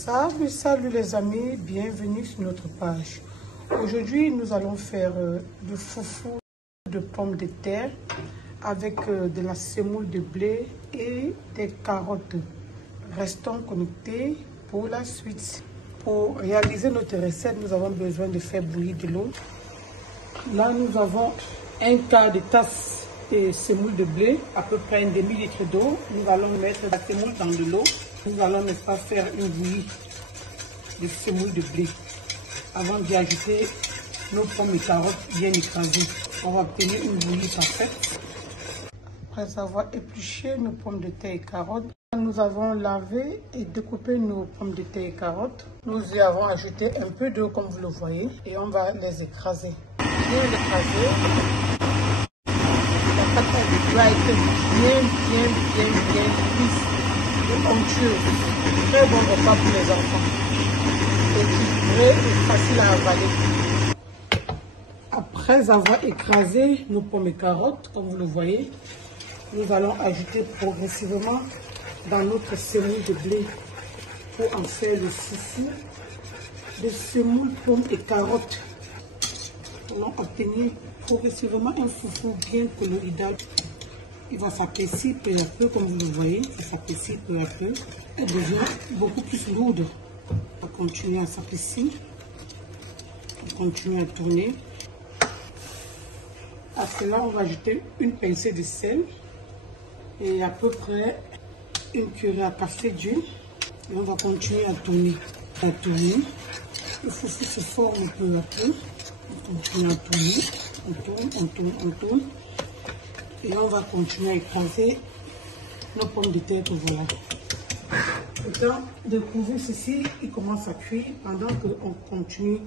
Salut les amis, bienvenue sur notre page. Aujourd'hui nous allons faire du foufou de pommes de terre avec de la semoule de blé et des carottes. Restons connectés pour la suite. Pour réaliser notre recette, nous avons besoin de faire bouillir de l'eau. Là nous avons un quart de tasse de semoule de blé, à peu près un demi-litre d'eau. Nous allons mettre la semoule dans de l'eau. Nous allons, n'est-ce pas, faire une bouillie de semoule de blé avant d'y ajouter nos pommes et carottes bien écrasées. On va obtenir une bouillie parfaite. Après avoir épluché nos pommes de terre et carottes, nous avons lavé et découpé nos pommes de terre et carottes. Nous y avons ajouté un peu d'eau comme vous le voyez et on va les écraser. Bien écraser. La pâte doit être bien lisse et onctueuse. Très bon repas pour les enfants. Équilibré et facile à avaler. Après avoir écrasé nos pommes et carottes, comme vous le voyez, nous allons ajouter progressivement dans notre semoule de blé pour en faire le foufou de semoule, pommes et carottes. Nous allons obtenir progressivement un foufou bien colloïdal. Il va s'apprécier peu à peu, comme vous le voyez, il s'apprécie peu à peu. Elle devient beaucoup plus lourde. On va continuer à s'apprécier. On continue à tourner. À cela, on va ajouter une pincée de sel et à peu près une cuillère à café d'huile. Et on va continuer à tourner. Le foufou se forme peu à peu. On continue à tourner. On tourne. Et on va continuer à écraser nos pommes de terre que voilà. Le temps de couvrir ceci, il commence à cuire pendant qu'on continue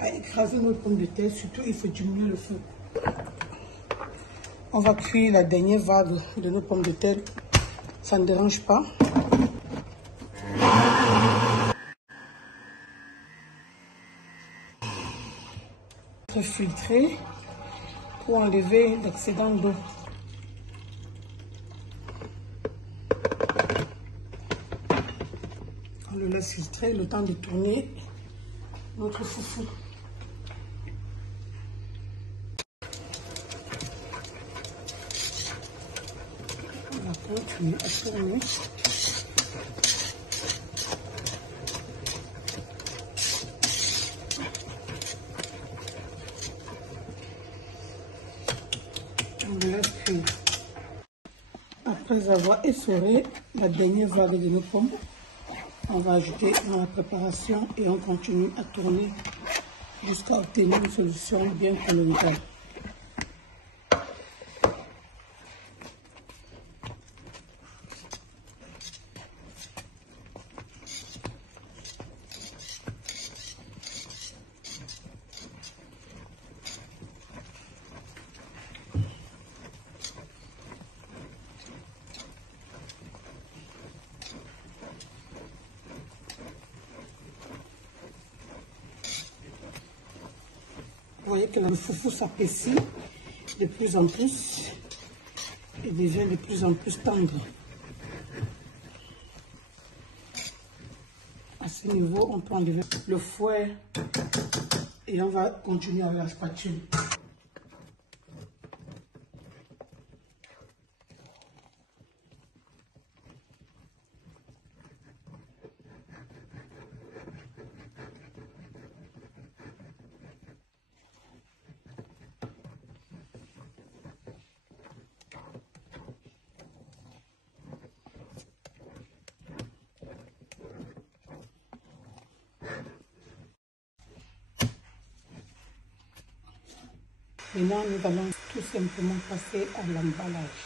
à écraser nos pommes de terre. Surtout, il faut diminuer le feu. On va cuire la dernière vague de nos pommes de terre. Ça ne dérange pas. Filtrer pour enlever l'excédent d'eau. On le laisse filtrer le temps de tourner notre foufou. On va continuer à tourner. On le laisse cuire. Après avoir essoré la dernière vague de nos pommes, on va ajouter dans la préparation et on continue à tourner jusqu'à obtenir une solution bien colloïdale. Vous voyez que le foufou s'apprécie de plus en plus et devient de plus en plus tendre. À ce niveau, on peut enlever le fouet et on va continuer avec la spatule. Maintenant, nous allons tout simplement passer à l'emballage.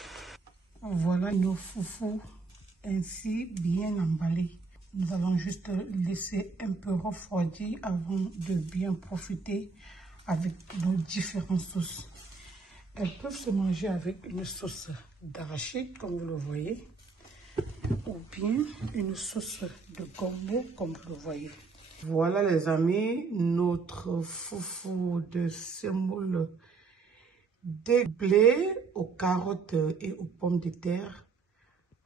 Voilà nos foufous ainsi bien emballés. Nous allons juste laisser un peu refroidir avant de bien profiter avec nos différentes sauces. Elles peuvent se manger avec une sauce d'arachide, comme vous le voyez, ou bien une sauce de gombo, comme vous le voyez. Voilà les amis, notre foufou de semoule de blé aux carottes et aux pommes de terre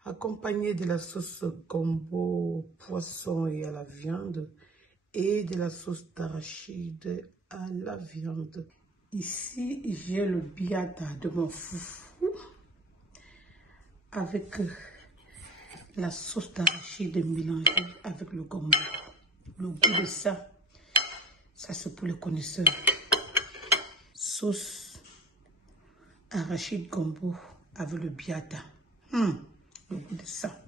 accompagné de la sauce gombo poisson et à la viande et de la sauce d'arachide à la viande. Ici, j'ai le biata de mon foufou avec la sauce d'arachide mélangée avec le gombo. Le goût de ça, c'est pour les connaisseurs. Sauce arachide gombo avec le biata. Le goût de ça.